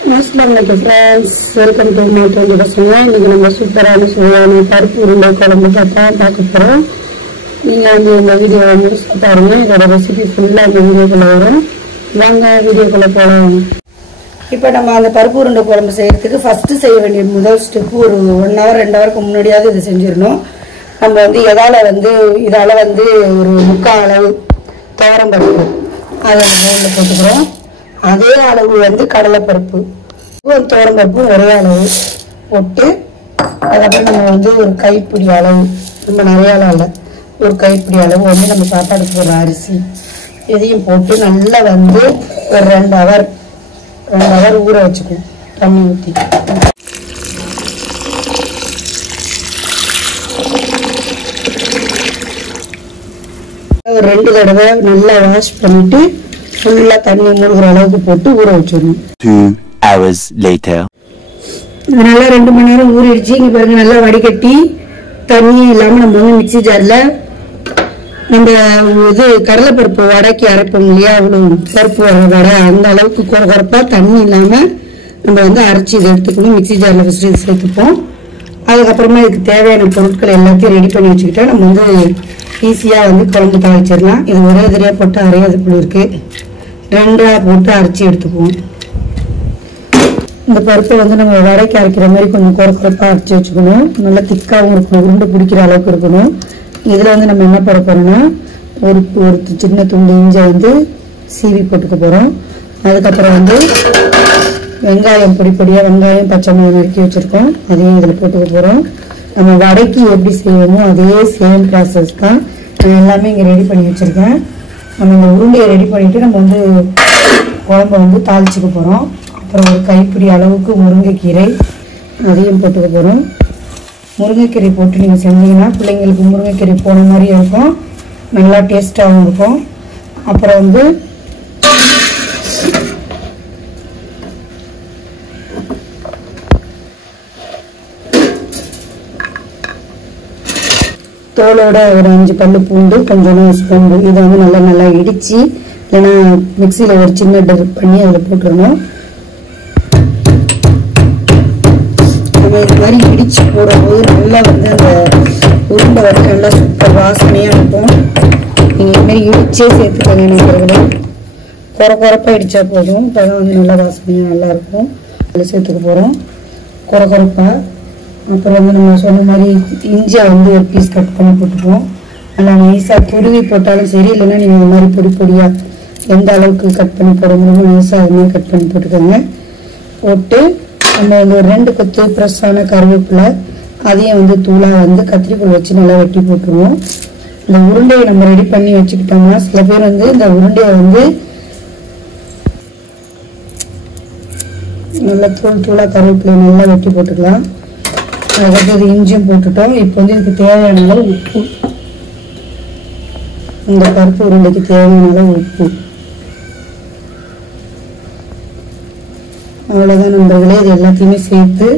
Friends welcome to my channel பசங்க இன்னைக்கு நம்ம சூப்பரான சுவையான பருப்பு உருண்டை குழம்பு பார்க்க போறோம் நீங்க இந்த வீடியோ முழுசா பாருங்க இதோட ரெசிபி ஃபுல்லா இந்த வீடியோக்குள்ள வரும் வாங்க வீடியோக்குள்ள போலாம் இப்போ நம்ம அந்த பருப்பு உருண்டை குழம்பு செய்யறதுக்கு ஃபர்ஸ்ட் செய்ய வேண்டிய முதல் ஸ்டெப் ஒரு 1 hour 2 hourக்கு முன்னாடியாவது இது செஞ்சிரணும் நம்ம வந்து இதால வந்து ஒரு 3/4 அளவு துவரம் பருப்பு அதை உள்ள போட்டுக்கிறோம் அதே அளவு வந்து கடலை பருப்பு துவரம் பருப்பு ஒரே அளவு போட்டு அதுக்கப்புறம் நம்ம வந்து ஒரு கைப்பிடி அளவு ரொம்ப நிறைய இல்லை ஒரு கைப்பிடி அளவு வந்து நம்ம சாப்பாடுக்கு போடுற அரிசி இதையும் போட்டு நல்லா வந்து ஒரு 2 hour ஊற வச்சுக்கணும் தண்ணி ஊற்றி ஒரு 2 தடவை நல்லா வாஷ் பண்ணிட்டு ஃபுல்லா தண்ணி மூழ்கிற அளவுக்கு போட்டு ஊற வச்சிடணும் 2 hours later நல்லா 2 மணி நேரம் ஊறிடுச்சு இங்க பாருங்க நல்லா வடிகட்டி தண்ணி இல்லாம நம்ம வந்து மிக்ஸி ஜார்ல நம்ம இது கடலை பருப்பு வடைக்கு அரைப்போம் இல்லையா அவ்வளவு பருப்பு வடை அந்த அளவுக்கு குறப்பா தண்ணி இல்லாம நம்ம வந்து அரைச்சி இதை எடுத்துக்கணும் மிக்ஸி ஜார்ல ஃபர்ஸ்ட் இது சேர்த்துப்போம் அதுக்கப்புறமா இதுக்கு தேவையான பொருட்கள் எல்லாத்தையும் ரெடி பண்ணி வச்சுக்கிட்டா நம்ம வந்து ஈஸியா வந்து குழம்பு தாளிச்சிடலாம் இது ஒரே தடவையா போட்டு அரையாதுக்குள்ள இருக்கு 2 போட்டு அரைச்சி எடுத்துக்குவோம் இந்த பருப்பை வந்து நம்ம வடைக்கு அரைக்கிற மாதிரி கொஞ்சம் குறப்பா அரைச்சி வச்சுக்கணும் நல்லா திக்காவும் இருக்கணும் உருண்டை பிடிக்கிற அளவுக்கு இருக்கணும் இதுல வந்து நம்ம என்ன போட போறோம்னா ஒரு சின்ன துண்டு இஞ்சி வந்து சீவி போட்டுக்க போறோம் அதுக்கப்புறம் வந்து வெங்காயம் பொடியா வெங்காயம் பச்சை மிளகாய் நறுக்கி வச்சிருக்கோம் அதையும் இதுல போட்டுக்க போறோம் நம்ம வடைக்கு எப்படி செய்வோமோ அதே சேம் ப்ராசஸ் தான் நான் எல்லாமே இங்க ரெடி பண்ணி வச்சிருக்கேன் நம்ம இந்த உருண்டையை ரெடி பண்ணிட்டு நம்ம வந்து குழம்பை வந்து தாளிச்சுக்க போறோம் அப்புறம் ஒரு கைப்பிடி அளவுக்கு முருங்கைக்கீரை அதையும் போட்டுக்க போறோம் முருங்கைக்கீரை போட்டு நீங்க செஞ்சீங்கன்னா பிள்ளைங்களுக்கு முருங்கைக்கீரை போன மாதிரி இருக்கும் நல்லா டேஸ்டாகவும் இருக்கும் அப்புறம் வந்து தோலோட ஒரு 5 பல்லு பூண்டு கொஞ்சம் சோம்பு இதை வந்து நல்லா இடிச்சு இல்லைன்னா மிக்சியில ஒரு சின்ன டெப் பண்ணி அதில் போட்டுடணும் நம்ம இது மாதிரி இடிச்சு போடும்போது நல்லா வந்து அந்த உருண்டை வந்து நல்லா சூப்பர் வாசனையா இருக்கும் நீங்க இது மாதிரி இடிச்சே சேர்த்துக்கோங்க நினைக்கிறவங்களே குறப்பா இடிச்சா போதும் அப்பதான் வந்து நல்லா வாசனையா நல்லா இருக்கும் அதில் சேர்த்துக்க போறோம் குறப்பா அப்புறம் வந்து நம்ம சொன்ன மாதிரி இஞ்சியை வந்து ஒரு பீஸ் கட் பண்ணி போட்டுக்குவோம் நல்லா நைஸாக துருவி போட்டாலும் சரி இல்லைன்னா நீங்கள் இந்த மாதிரி பொடியாக எந்த அளவுக்கு கட் பண்ணி போட முடியுமோ நைஸாக அது மாதிரி கட் பண்ணி போட்டுக்கோங்க போட்டு நம்ம வந்து ஒரு 2 கொத்து ஃப்ரெஷ்ஷான கருவேப்பிலை அதையும் வந்து தூளாக வந்து கத்திரிக்கோல் வச்சு நல்லா வெட்டி போட்டுருவோம் இந்த உருண்டையை நம்ம ரெடி பண்ணி வச்சுக்கிட்டோம்னா சில பேர் வந்து இந்த உருண்டையை வந்து நல்லா தூளாக கருவேப்பிலை நல்லா வெட்டி போட்டுக்கலாம் அதுக்கப்புறம் இஞ்சியும் போட்டுட்டோம் இப்போ வந்து இதுக்கு தேவையான அளவு உப்பு இந்த பருப்பு உருண்டைக்கு தேவையான அளவு உப்பு அவ்வளோதான் நண்பர்களே இது எல்லாத்தையுமே சேர்த்து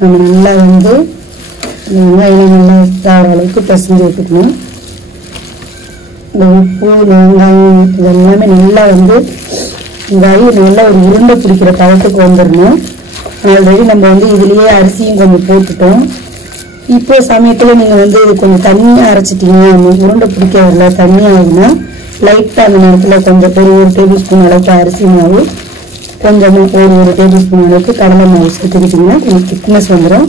நம்ம நல்லா வந்து வெங்காயம் நல்லா தார அளவுக்கு பிசைஞ்சு விட்டுக்கணும் இந்த உப்பு வெங்காயம் இது எல்லாமே நல்லா வந்து நல்லா ஒரு உருண்டை பிடிக்கிற பழத்துக்கு வந்துடணும் ஆல்ரெடி நம்ம வந்து இதுலயே அரிசியும் கொஞ்சம் போட்டுட்டோம் இப்போ சமயத்துல நீங்க வந்து இது கொஞ்சம் தண்ணியா அரைச்சிட்டீங்க உருண்டை பிடிக்க வரல தண்ணி ஆகுதுன்னா லைட்டா அந்த நேரத்துல கொஞ்சம் ஒரு டேபிள் ஸ்பூன் அளவுக்கு அரிசி மாவு கொஞ்சமா ஒரு டேபிள் ஸ்பூன் அளவுக்கு கடலை மாவு சேர்த்துக்கிட்டீங்கன்னா கொஞ்சம் திக்னஸ் வந்துடும்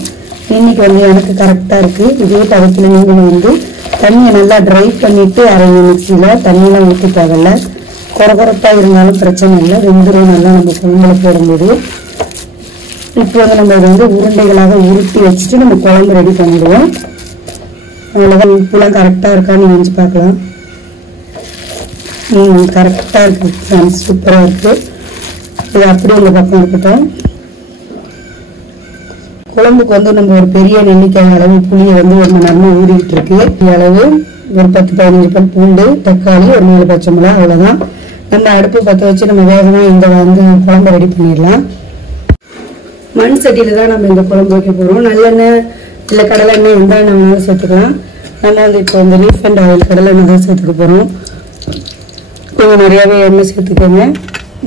இன்னைக்கு வந்து எனக்கு கரெக்டா இருக்கு இதே பதத்துல நீங்க வந்து தண்ணியை நல்லா ட்ரை பண்ணிட்டு அரைங்க மிக்சியில தண்ணியெல்லாம் ஊற்றி தேவையில்ல குறப்பா இருந்தாலும் பிரச்சனை இல்லை வெந்துடும் நல்லா நம்ம குழம்புல போடும்போது இப்போ வந்து நம்ம இதை வந்து உருண்டைகளாக உருட்டி வச்சுட்டு நம்ம குழம்பு ரெடி பண்ணிடுவோம் அவ்வளோதான் உப்புலாம் கரெக்டாக இருக்கான்னு நினச்சி பார்க்கலாம் கரெக்டாக இருக்கு சூப்பராக இருக்கு இது அப்படியே உங்கள் பக்கம் இருக்கட்டும் குழம்புக்கு வந்து நம்ம ஒரு பெரிய நெல்லிக்காய் அளவு புளியை வந்து 1 மணி நேரமாக ஊறிட்டு இருக்கு அளவு ஒரு 10-15 பல் பூண்டு தக்காளி ஒரு 4 பச்சை மிளகாய் அவ்வளோதான் நம்ம அடுப்பு பற்ற வச்சு நம்ம வேகமாக இந்த வந்து குழம்பு ரெடி பண்ணிடலாம் மண் சட்டியில தான் நம்ம இந்த குழம்பு வைக்க போறோம் நல்லெண்ணெய் இல்லை கடலை எண்ணெய் எந்த எண்ணெய் வேணாலும் சேர்த்துக்கலாம் நம்ம வந்து இப்போ இந்த ரீஃபைண்ட் ஆயில் கடலை எண்ணெய் தான் சேர்த்துக்க போறோம் கொஞ்சம் நிறையவே எண்ணெய் சேர்த்துக்கோங்க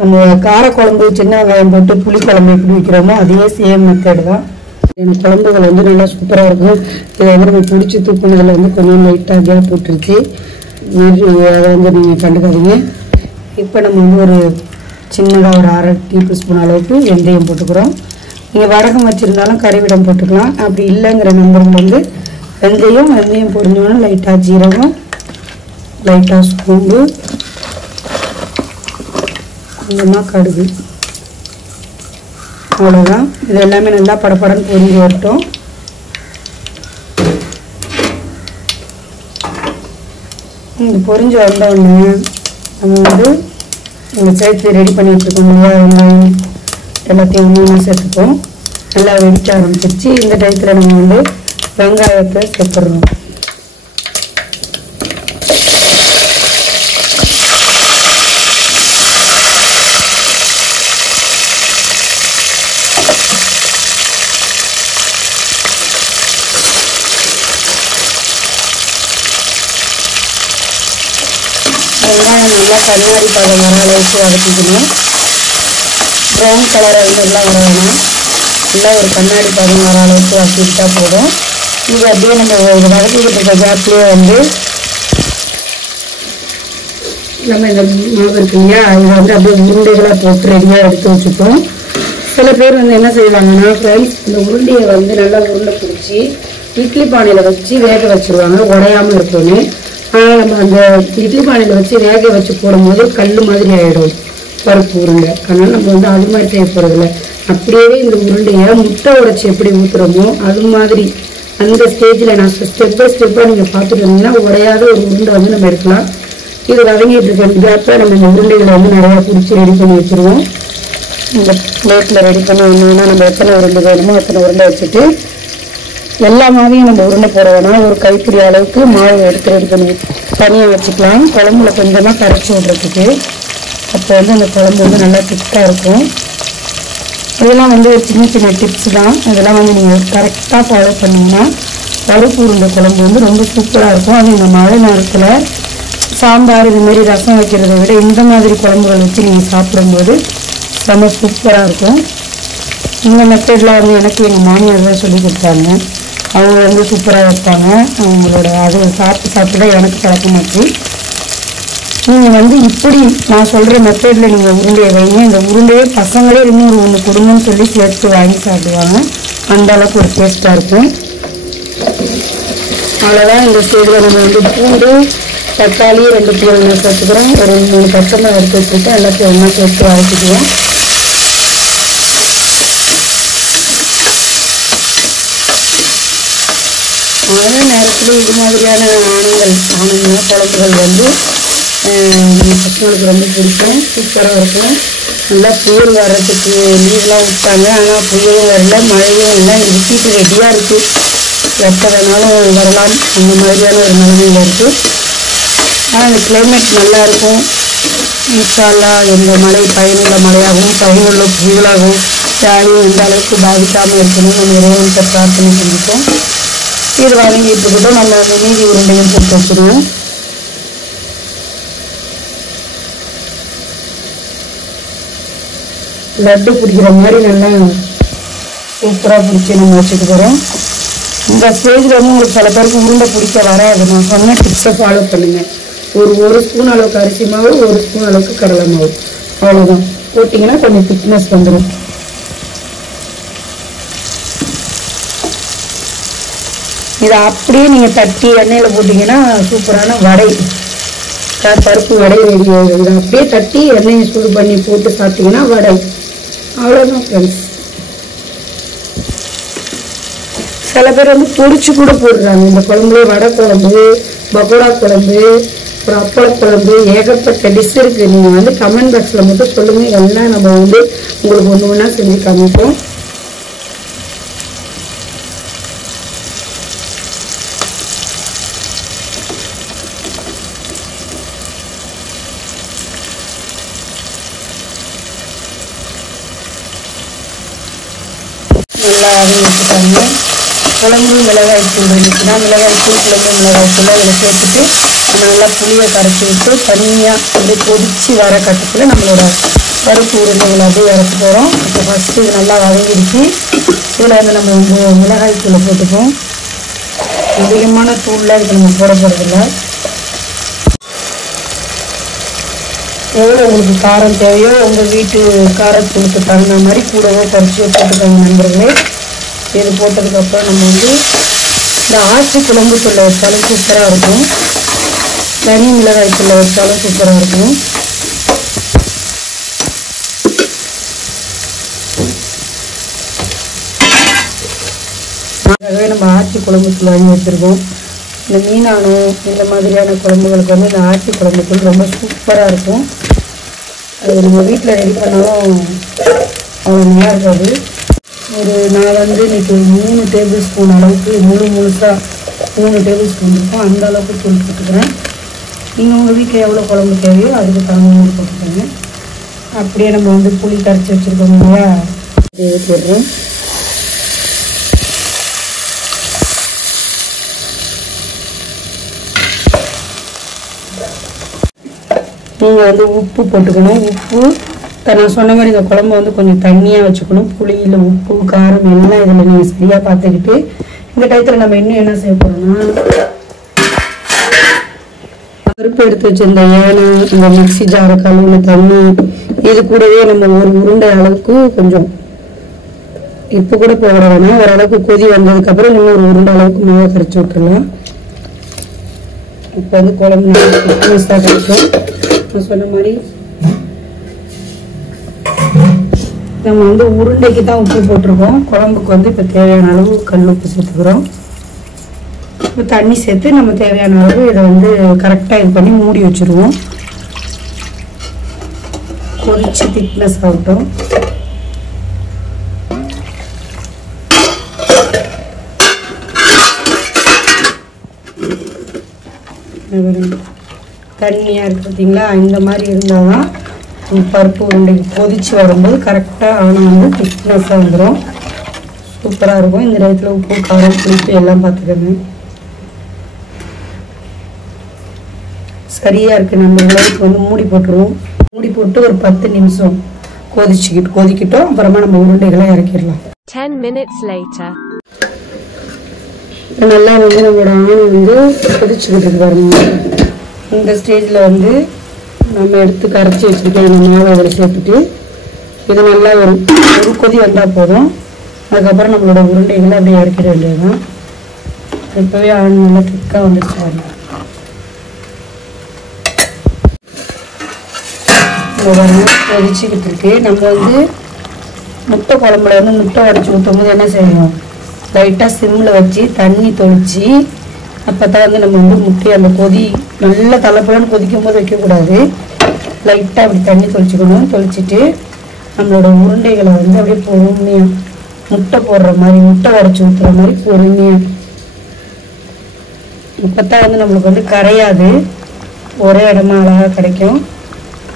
நம்ம காரக்குழம்பு சின்ன வெங்காயம் போட்டு புளிக்குழம்பு எப்படி வைக்கிறோமோ அதே சேம் மெத்தடு தான். எனக்கு குழம்புகள் வந்து நல்லா சூப்பராக இருக்கும். இதை வந்து நம்ம பிடிச்சி தூக்குனதில் வந்து கொஞ்சம் லைட்டாக கேப் போட்டுருச்சு. அதை வந்து நீங்கள் கண்டுக்காதீங்க. இப்போ நம்ம வந்து ஒரு சின்னதாக ஒரு 1/2 டீஸ்பூன் அளவுக்கு வெந்தயம் போட்டுக்கிறோம். நீங்கள் வடகம் வச்சுருந்தாலும் கறிவிடம் போட்டுக்கலாம். அப்படி இல்லைங்கிற நம்பர்கள் வந்து வெந்தயம் பொரிஞ்சோன்னா லைட்டாக ஜீரகம், லைட்டாக சோம்பு, கொஞ்சமாக கடுகு, அவ்வளோதான். இது எல்லாமே நல்லா படப்படன்னு பொரிஞ்சு வரட்டும். இது பொரிஞ்சு வந்த உடனே நம்ம வந்து இந்த சேர்த்து ரெடி பண்ணி வச்சுருக்கோம் இல்லையா, வெங்காயம் எல்லாத்தையும் ஒன்றா சேர்த்துப்போம். நல்லா வெடிக்க ஆரம்பிச்சிருச்சு. இந்த டயத்தில் நம்ம வந்து வெங்காயத்தை சேர்த்துடுறோம். வெங்காயம் நல்லா கண்ணாடி பதம் வர அளவுக்கு வதக்கிக்கணும். ப்ரௌன் கலராக இதெல்லாம் வர வேணாம். நல்லா ஒரு கண்ணாடி பதம் வர அளவுக்கு வதக்கிட்டா போதும். இது அப்படியே நம்ம வதக்கிக்கிட்டு இருக்க கேப்லேயே வந்து நம்ம இந்த மாவு இருக்கு இல்லையா, இதை வந்து அப்படியே உருண்டைகளாக போட்டு ரெடியாக எடுத்து வச்சுப்போம். சில பேர் வந்து என்ன செய்வாங்கன்னா ஃப்ரெண்ட்ஸ், இந்த உருண்டையை வந்து நல்லா உருண்டை பிடிச்சி இட்லி பானையில் வச்சு வேக வச்சுருவாங்க உடையாமல் இருக்குன்னு. ஆனால் நம்ம அந்த இட்லி பானையில் வச்சு வேக வச்சு போடும்போது கல் மாதிரி ஆகிடும் பருப்பு உருண்டை. அதனால் நம்ம வந்து அது மாதிரி செய்ய போகிறதில்ல. அப்படியே இந்த உருண்டையை முட்டை உடைச்சி எப்படி ஊற்றுறோமோ அது மாதிரி அந்த ஸ்டேஜில் நான் ஸ்டெப் பை ஸ்டெப்பாக நீங்கள் பார்த்துட்டு இருந்தீங்கன்னா உடையாத ஒரு உருண்டை வந்து நம்ம எடுக்கலாம். இது வதங்கிட்டு இருக்க கேப்பில் நம்ம இந்த உருண்டைகளை வந்து நிறையா பிடிச்சி ரெடி பண்ணி வச்சுருவோம். இந்த பிளேட்டில் ரெடி பண்ணி வந்தோம்னா நம்ம எத்தனை உருண்டை வேணுமோ அத்தனை உருண்டை வச்சுட்டு எல்லா மாவையும் நம்ம உருண்டை போட வேணாம். ஒரு கைப்பிடி அளவுக்கு மாவு எடுத்து ரெடி பண்ணி தனியாக வச்சுக்கலாம். குழம்புல கொஞ்சமாக கரைச்சி விட்றதுக்கு. அப்போ வந்து அந்த குழம்பு வந்து நல்லா திக்காக இருக்கும். இதெல்லாம் வந்து ஒரு சின்ன சின்ன டிப்ஸ் தான். இதெல்லாம் வந்து நீங்கள் கரெக்டாக ஃபாலோ பண்ணிங்கன்னா பருப்பு உருண்டை குழம்பு வந்து ரொம்ப சூப்பராக இருக்கும். அது இந்த மழை நேரத்தில் சாம்பார் இதுமாரி ரசம் வைக்கிறத விட இந்த மாதிரி குழம்புகள் வச்சு நீங்கள் சாப்பிடும்போது ரொம்ப சூப்பராக இருக்கும். இந்த மெத்தடில் வந்து எனக்கு எங்கள் மாமியார் தான் சொல்லி கொடுத்தாங்க. அவங்க வந்து சூப்பராக வைப்பாங்க. அவங்களோட அது சாப்பிட்டு தான் எனக்கு பழக்கமாச்சு. நீங்கள் வந்து இப்படி நான் சொல்கிற மெத்தடில் நீங்கள் உருண்டையை வைங்க. இந்த உருண்டையே பசங்களே இன்னொரு ஒன்று கொடுங்கன்னு சொல்லி சேர்த்து வாங்கி சாப்பிடுவாங்க. அந்த அளவுக்கு ஒரு டேஸ்ட்டாக இருக்கும். அவ்வளோதான். இந்த ஸ்டேஜில் நம்ம வந்து பூண்டு, தக்காளி 2 கிலோ சேர்த்துக்கிறோம். ஒரு 3 பச்சை மிளகாய் எடுத்து வச்சுட்டு எல்லாத்தையும் ஒன்றா சேர்த்து வதக்கிக்குவோம். மழை நேரத்தில் இது மாதிரியான குழம்புகள் வந்து பசங்களுக்கு ரொம்ப பிடிக்கும். சூப்பராக இருக்கும். நல்லா புயல் வர்றதுக்கு லீவ்லாம் விட்டாங்க. ஆனால் புயலும் வரல, மழையும் இல்லை. இது சீட்டு ரெடியாக இருக்குது. எப்போ வேணாலும் வரலாம். அந்த மாதிரியான ஒரு நிலைமையில் இருக்குது. ஆனால் இந்த கிளைமேட் நல்லாயிருக்கும். இன்ஷால்லா எந்த மழை பயனுள்ள மழையாகவும் பயனுள்ள புயலாகவும் யாரையும் எந்த அளவுக்கு பாதிக்காமல் இருக்கணும் நம்ம இறைவன்கிட்ட பிரார்த்தனை செஞ்சுப்போம். இது வதங்கிட்டு கூட நம்ம மீதி உருண்டையும் போட்டு வச்சுருவோம். லட்டு பிடிக்கிற மாதிரி நல்லா சூப்பராக பிடிச்சி நம்ம வச்சுட்டு போகிறோம். இந்த ஸ்டேஜில் வந்து உங்களுக்கு சில பேருக்கு உருண்டை பிடிக்க வராது. நான் சொன்ன டிப்ஸை ஃபாலோ பண்ணுங்கள். ஒரு ஸ்பூன் அளவுக்கு அரிசி மாவு, 1 ஸ்பூன் அளவுக்கு கடலை மாவு, அவ்வளோதான் போட்டிங்கன்னா கொஞ்சம் திக்னஸ் வந்துடும். இதை அப்படியே நீங்கள் தட்டி எண்ணெயில் போட்டிங்கன்னா சூப்பரான வடை, பருப்பு வடை ரெடி ஆகிடும். இதை அப்படியே தட்டி எண்ணெயை சூடு பண்ணி போட்டு சாப்பிட்டிங்கன்னா வடை. அவ்வளோதான் ஃப்ரெண்ட்ஸ். சில பேர் வந்து பொரிச்சு கூட போடுறாங்க இந்த குழம்புல. வடை குழம்பு, பக்கோடா குழம்பு, அப்புறம் அப்பள குழம்பு, ஏகப்பட்ட டிஷ் இருக்குது. நீங்கள் வந்து கமெண்ட் பாக்ஸில் மட்டும் சொல்லுங்கள். எல்லாம் நம்ம வந்து உங்களுக்கு ஒன்று ஒன்றா செஞ்சு காமிப்போம். நல்லா வச்சுட்டாங்க. குழம்பு மிளகாய்த்தூள் இருந்துச்சுன்னா மிளகாய்த்தூள், குழம்பு மிளகாய்த்தூள் அதில் சேர்த்துட்டு நம்ம நல்லா புளியை கரைச்சி விட்டு தனியாக அப்படியே கொதித்து வர கட்டத்தில் நம்மளோட பருப்பு உருண்டைகளை அப்படியே இறக்க போகிறோம். இப்போ ஃபஸ்ட்டு இது நல்லா வதங்கிடுச்சு. இதில் வந்து நம்ம வந்து மிளகாய் தூளை போட்டுப்போம். அதிகமான தூள்லாம் இதுக்கு நம்ம போட போகிறதில்ல. எவ்வளோ உங்களுக்கு காரம் தேவையோ உங்கள் வீட்டு காரத்தூளுக்கு தகுந்த மாதிரி கூடவோ குறைச்சியோ போட்டுக்கோங்க நண்பர்களே. இது போட்டதுக்கப்புறம் நம்ம வந்து இந்த ஆச்சி குழம்பு தூளை வச்சாலும் சூப்பராக இருக்கும், தனி மிளகாய் தூளை வச்சாலும் சூப்பராக இருக்கும். ஆகவே நம்ம ஆச்சி குழம்பு தூள் வாங்கி வச்சுருக்கோம். இந்த மீனானம் இந்த மாதிரியான குழம்புகளுக்கு வந்து இந்த ஆச்சி குழம்பு தூள் ரொம்ப சூப்பராக இருக்கும். அது நம்ம வீட்டில் ரெடி பண்ணாலும் அவ்வளோ நல்லா இருக்காது. நான் வந்து இன்றைக்கி 3 டேபிள் ஸ்பூன் அளவுக்கு முழுசாக 3 டேபிள் ஸ்பூன் இருக்கும், அந்த அளவுக்கு தூள் போட்டுக்கிறேன். நீங்கள் உங்கள் வீட்டில் எவ்வளோ குழம்பு தேவையோ அதுக்கு தகுந்த மாதிரி போட்டுக்கோங்க. அப்படியே நம்ம வந்து புளி கரைச்சி வச்சுருக்கோம் இல்லையா, அது ஊற்றிடுறோம். நீங்கள் வந்து உப்பு போட்டுக்கணும். உப்பு நான் சொன்ன மாதிரி இந்த குழம்பு வந்து கொஞ்சம் தண்ணியாக வச்சுக்கணும். புளியில் உப்பு காரம் எல்லாம் இதில் நீங்கள் சரியாக பார்த்துக்கிட்டு இந்த டயத்தில் நம்ம இன்னும் என்ன செய்ய போகிறோம்னா பருப்பு எடுத்து வச்சிருந்த ஏனம், இந்த மிக்சி ஜாரை கழுவுன தண்ணி, இது கூடவே நம்ம ஒரு உருண்டை அளவுக்கு கொஞ்சம் இப்போ கூட போட வேணாம், ஓரளவுக்கு கொதி வந்ததுக்கப்புறம் இன்னும் ஒரு உருண்டை அளவுக்கு மாவை கரைச்சி விட்டுடலாம். இப்போ வந்து குழம்பு திக்னஸாக கிடைக்கும். நான் சொன்ன மாதிரி நம்ம வந்து உருண்டைக்கு தான் உப்பு போட்டிருக்கோம். குழம்புக்கு வந்து இப்போ தேவையான அளவு கல் உப்பு சேர்த்துக்கிறோம். இப்போ தண்ணி சேர்த்து நம்ம தேவையான அளவு இதை வந்து கரெக்டாக இது பண்ணி மூடி வச்சுருவோம். கொதிச்சு திக்னஸ் ஆகட்டும். தண்ணியாக இருக்குது பார்த்தீங்களா, இந்த மாதிரி இருந்தால் தான் பருப்பு உருண்டைக்கு கொதிச்சு வரும்போது கரெக்டாக ஆனால் வந்து திக்னஸாக வந்துடும், சூப்பராக இருக்கும். இந்த நேரத்தில் உப்பு காரம் புளிப்பு எல்லாம் பார்த்துக்கோங்க. சரியாக இருக்குது. நம்ம உலகத்துக்கு வந்து மூடி போட்டுருவோம். மூடி போட்டு ஒரு 10 நிமிஷம் கொதிக்கிட்டோம். அப்புறமா நம்ம உருண்டைகளை இறக்கிடலாம். 10 minutes later. நல்லா வந்து நம்மளோட ஆணை வந்து கொதிச்சுக்கிட்டு இருக்கு பாருங்க. இந்த ஸ்டேஜில் வந்து நம்ம எடுத்து கரைச்சி வச்சுருக்கோம் இந்த மாவை அதில் சேர்த்துட்டு இது நல்லா ஒரு கொதி வந்தால் போதும். அதுக்கப்புறம் நம்மளோட உருண்டைகளை அப்படியே இறக்கிட வேண்டியதுதான். இப்போவே ஆண் நல்லா திக்காக வந்துடுச்சு பாருங்க. கொதிச்சுக்கிட்டு இருக்கு. நம்ம வந்து முட்டை குழம்புல வந்து முட்டை உடச்சி ஊற்றும் போது என்ன செய்யணும், லைட்டாக சிம்மில் வச்சு தண்ணி தொளிச்சு, அப்போ தான் வந்து நம்ம வந்து முட்டையை அந்த கொதி நல்லா தலைப்பலன்னு கொதிக்கும் போது வைக்கக்கூடாது. லைட்டாக அப்படி தண்ணி தொளிச்சுக்கணும். தொளிச்சுட்டு நம்மளோட உருண்டைகளை வந்து அப்படியே பொறுமையாக முட்டை போடுற மாதிரி, முட்டை உடச்சி ஊற்றுற மாதிரி பொறுமையாக, இப்போ தான் வந்து நம்மளுக்கு வந்து கரையாது, ஒரே இடமா அழகாக கிடைக்கும்.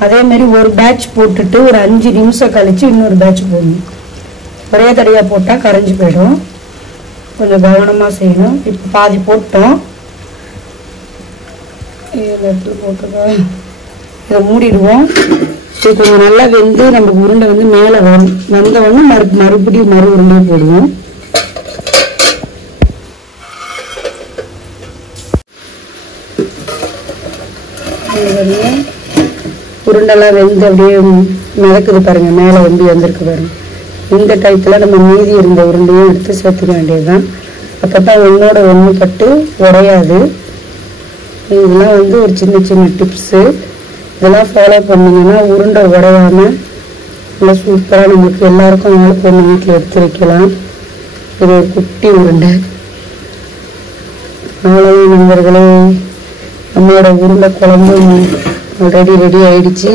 அதேமாரி ஒரு பேட்ச் போட்டுட்டு ஒரு 5 நிமிஷம் கழித்து இன்னொரு பேட்ச் போடணும். ஒரே தடையாக போட்டால் கரைஞ்சி போயிடும். கொஞ்சம் கவனமாக செய்யணும். இப்போ பாதி போட்டோம், இடத்துல போட்டுதான் இதை மூடிடுவோம். இது கொஞ்சம் நல்லா வெந்து நம்ம உருண்டை வந்து மேலே வரும். வந்தவொடனே மறுபடியும் உருண்டை போடுவோம். உருண்டெல்லாம் வெந்து அப்படியே மிதக்குது பாருங்க, மேலே வந்திருக்கு பாருங்க. இந்த டயத்தில் நம்ம மீதி இருந்த உருண்டையும் எடுத்து சேர்த்துக்க வேண்டியதுதான். அப்போ தான் ஒன்றோட ஒன்று பட்டு உடையாது. இதெல்லாம் வந்து ஒரு சின்ன சின்ன டிப்ஸு. இதெல்லாம் ஃபாலோ பண்ணிங்கன்னா உருண்டை உடையாமல் நல்லா சூப்பராக நம்மளுக்கு எல்லாருக்கும் ஆளுக்கு ஒன்று வீட்டில் எடுத்து வைக்கலாம். இது ஒரு குட்டி உருண்டை. அவ்வளவு நண்பர்களே, நம்மளோட உருண்டை குழம்பு ஆல்ரெடி ரெடி ஆயிடுச்சு.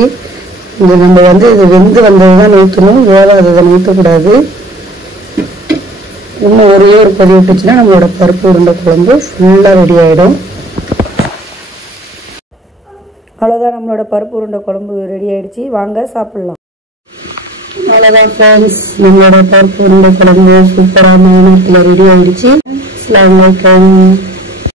இது நம்ம வந்து இது வெந்து வந்தது தான் ஊற்றணும், வேவாததை ஊற்றக்கூடாது. இன்னும் ஒரே ஒரு கொதி விட்டுச்சுன்னா நம்மளோட பருப்பு உருண்டை குழம்பு ஃபுல்லாக ரெடி ஆகிடும். அவ்வளோதான், நம்மளோட பருப்பு உருண்டை குழம்பு ரெடி ஆகிடுச்சு. வாங்க சாப்பிட்லாம். அவ்வளோதான் ஃப்ரெண்ட்ஸ், நம்மளோட பருப்பு உருண்டை குழம்பு சூப்பரான நேரத்தில் ரெடி ஆகிடுச்சு. அஸ்ஸலாமு அலைக்கும்.